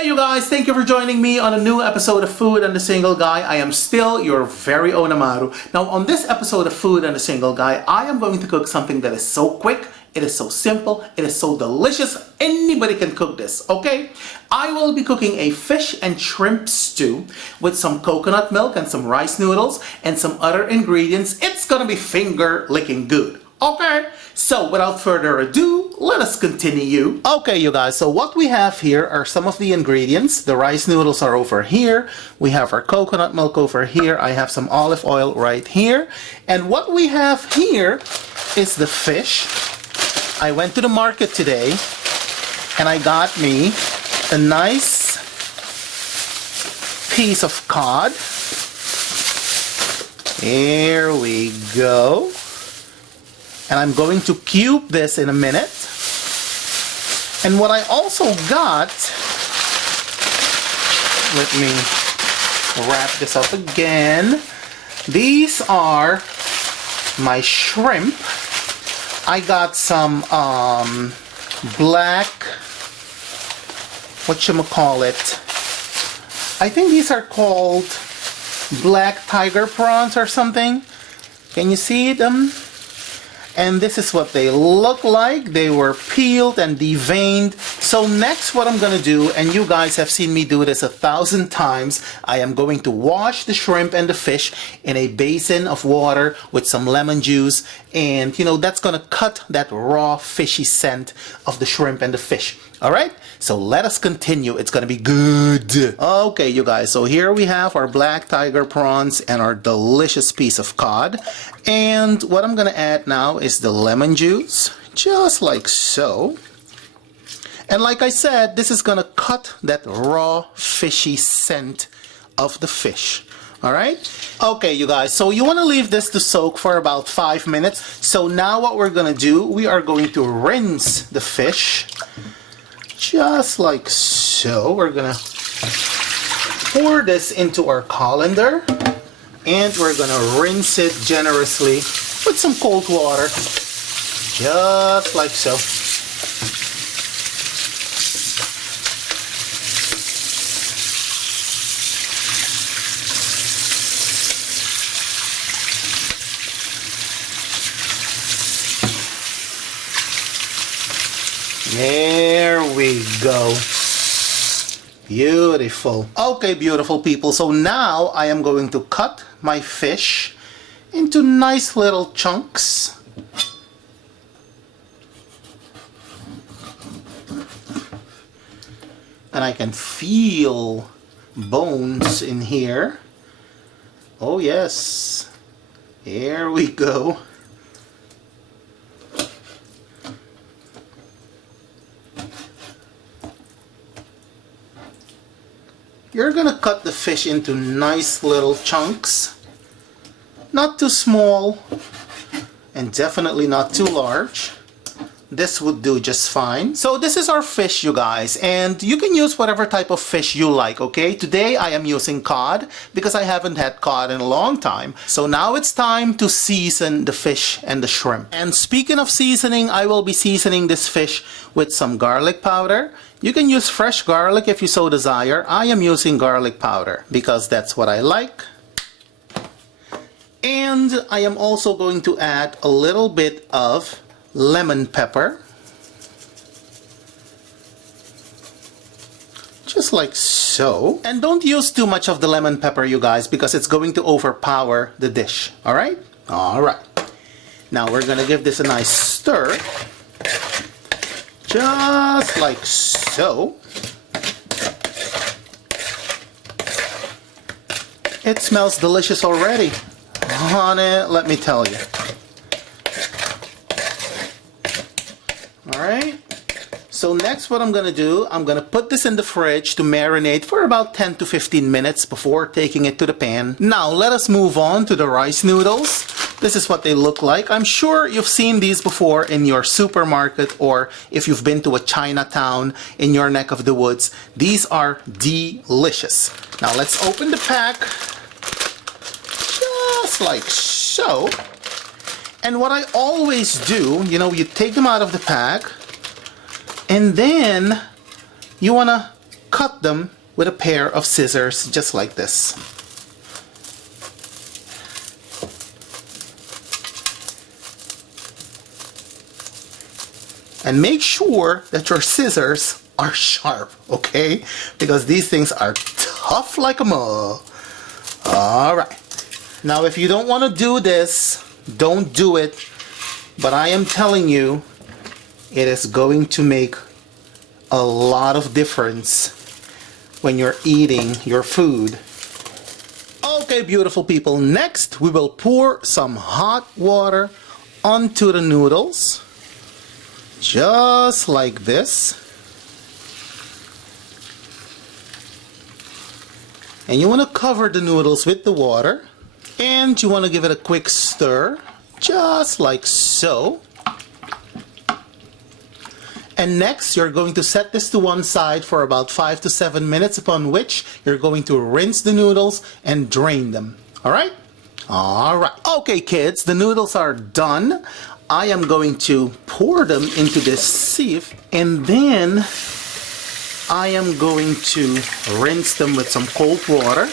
Hey you guys, thank you for joining me on a new episode of Food and the Single Guy. I am still your very own AMARU. Now on this episode of Food and the Single Guy, I am going to cook something that is so quick, it is so simple, it is so delicious, anybody can cook this, okay? I will be cooking a fish and shrimp stew with some coconut milk and some rice noodles and some other ingredients. It's gonna be finger-licking good. Okay, so without further ado, let us continue. Okay, you guys, so what we have here are some of the ingredients. The rice noodles are over here. We have our coconut milk over here. I have some olive oil right here. And what we have here is the fish. I went to the market today and I got me a nice piece of cod. Here we go. And I'm going to cube this in a minute. And what I also got, let me wrap this up again. These are my shrimp. I got some black, whatchamacallit, I think these are called black tiger prawns or something. Can you see them? And this is what they look like. They were peeled and deveined. So next what I'm going to do, and you guys have seen me do this 1,000 times, I am going to wash the shrimp and the fish in a basin of water with some lemon juice. And you know, that's going to cut that raw fishy scent of the shrimp and the fish. Alright, so let us continue. It's going to be good. Okay, you guys, so here we have our black tiger prawns and our delicious piece of cod. And what I'm going to add now is the lemon juice, just like so. And like I said, this is going to cut that raw fishy scent of the fish. Alright? Okay, you guys, so you want to leave this to soak for about 5 minutes. So now what we're going to do, we are going to rinse the fish. Just like so. We're gonna pour this into our colander and we're gonna rinse it generously with some cold water, just like so. There we go. Beautiful. Okay, beautiful people. So now I am going to cut my fish into nice little chunks. And I can feel bones in here. Oh yes. Here we go. You're gonna cut the fish into nice little chunks, not too small and definitely not too large. This would do just fine. So this is our fish, you guys, and you can use whatever type of fish you like, okay? Today I am using cod because I haven't had cod in a long time. So now it's time to season the fish and the shrimp. And speaking of seasoning, I will be seasoning this fish with some garlic powder. You can use fresh garlic if you so desire. I am using garlic powder because that's what I like. And I am also going to add a little bit of lemon pepper. Just like so. And don't use too much of the lemon pepper, you guys, because it's going to overpower the dish. Alright? Alright. Now we're gonna give this a nice stir. Just like so. It smells delicious already. Honey, let me tell you. Alright. So next what I'm going to do, I'm going to put this in the fridge to marinate for about 10 to 15 minutes before taking it to the pan. Now let us move on to the rice noodles. This is what they look like. I'm sure you've seen these before in your supermarket, or if you've been to a Chinatown in your neck of the woods. These are delicious. Now let's open the pack. Just like so. And what I always do, you know, you take them out of the pack and then you want to cut them with a pair of scissors just like this. And make sure that your scissors are sharp, okay? Because these things are tough like a mug. Alright. Now if you don't want to do this, don't do it. But I am telling you, it is going to make a lot of difference when you're eating your food. Okay, beautiful people. Next, we will pour some hot water onto the noodles. Just like this. And you want to cover the noodles with the water. And you want to give it a quick stir. Just like so. And next, you're going to set this to one side for about 5 to 7 minutes, upon which you're going to rinse the noodles and drain them. Alright? Alright. Okay, kids, the noodles are done. I am going to pour them into this sieve, and then I am going to rinse them with some cold water.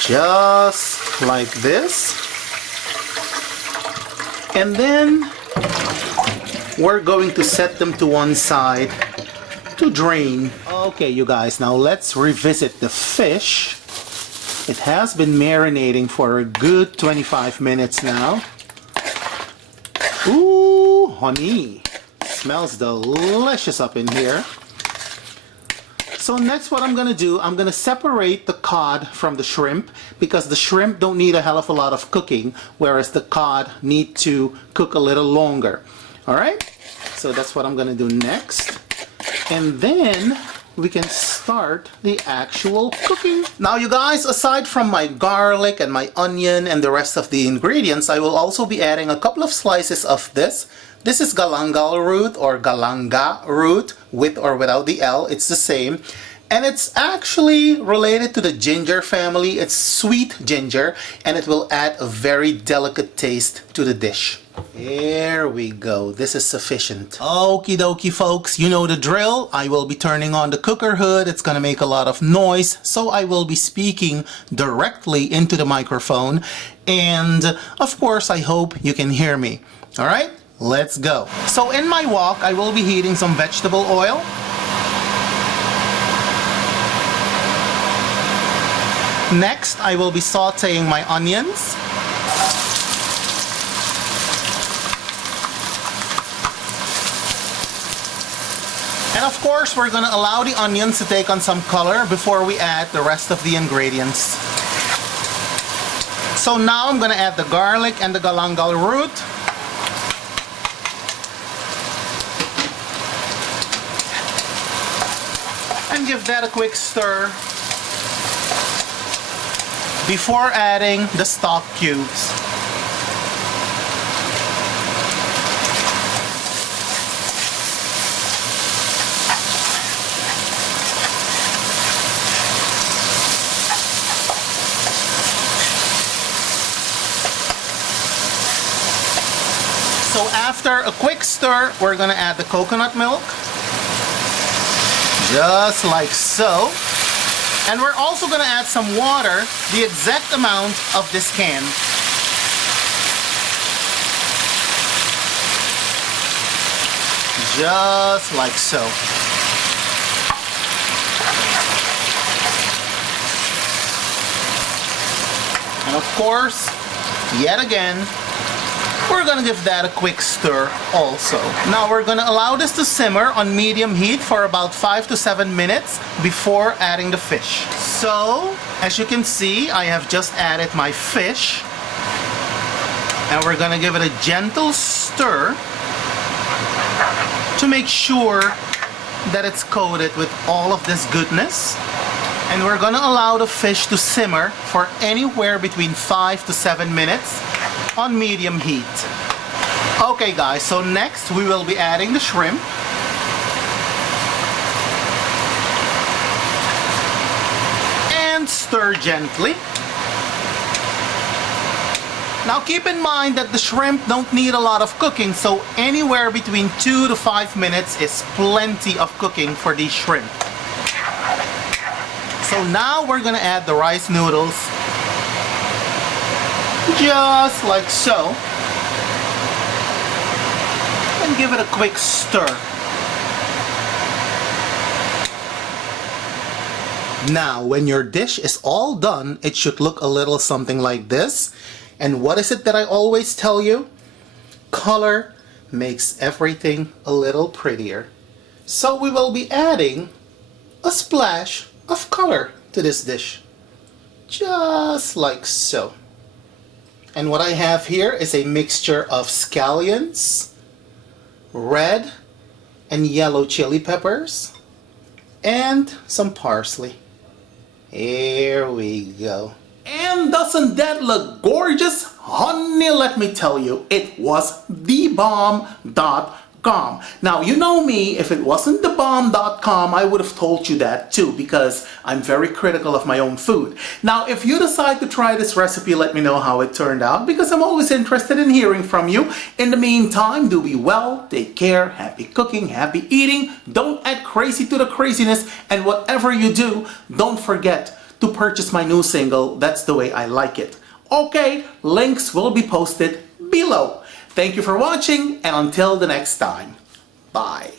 Just like this. And then we're going to set them to one side to drain. Okay, you guys, now let's revisit the fish. It has been marinating for a good 25 minutes now. Ooh, honey, smells delicious up in here. So next what I'm gonna do, I'm gonna separate the cod from the shrimp, because the shrimp don't need a hell of a lot of cooking, whereas the cod need to cook a little longer. Alright, so that's what I'm gonna do next. And then we can start the actual cooking. Now you guys, aside from my garlic and my onion and the rest of the ingredients, I will also be adding a couple of slices of this. This is galangal root or galanga root, with or without the L, it's the same. And it's actually related to the ginger family. It's sweet ginger, and it will add a very delicate taste to the dish. There we go. This is sufficient. Okie dokie, folks. You know the drill. I will be turning on the cooker hood. It's gonna make a lot of noise, so I will be speaking directly into the microphone. And of course, I hope you can hear me. Alright, let's go. So in my wok, I will be heating some vegetable oil. Next, I will be sauteing my onions. And of course, we're going to allow the onions to take on some color before we add the rest of the ingredients. So now I'm going to add the garlic and the galangal root. And give that a quick stir before adding the stock cubes. So after a quick stir, we're going to add the coconut milk. Just like so. And we're also going to add some water, the exact amount of this can. Just like so. And of course, yet again, we're going to give that a quick stir also. Now we're going to allow this to simmer on medium heat for about 5 to 7 minutes before adding the fish. So, as you can see, I have just added my fish. And we're going to give it a gentle stir to make sure that it's coated with all of this goodness. And we're going to allow the fish to simmer for anywhere between 5 to 7 minutes on medium heat. Okay guys, so next we will be adding the shrimp. And stir gently. Now keep in mind that the shrimp don't need a lot of cooking, so anywhere between 2 to 5 minutes is plenty of cooking for these shrimp. So now we're gonna add the rice noodles, just like so, and give it a quick stir. Now, when your dish is all done, it should look a little something like this. And what is it that I always tell you? Color makes everything a little prettier. So we will be adding a splash of color to this dish. Just like so. And what I have here is a mixture of scallions, red and yellow chili peppers, and some parsley. Here we go. And doesn't that look gorgeous? Honey, let me tell you, it was thebomb.com. Now, you know me, if it wasn't thebomb.com, I would have told you that too, because I'm very critical of my own food. Now, if you decide to try this recipe, let me know how it turned out, because I'm always interested in hearing from you. In the meantime, do be well, take care, happy cooking, happy eating, don't add crazy to the craziness, and whatever you do, don't forget to purchase my new single, That's the Way I Like It. Okay, links will be posted below. Thank you for watching, and until the next time, bye.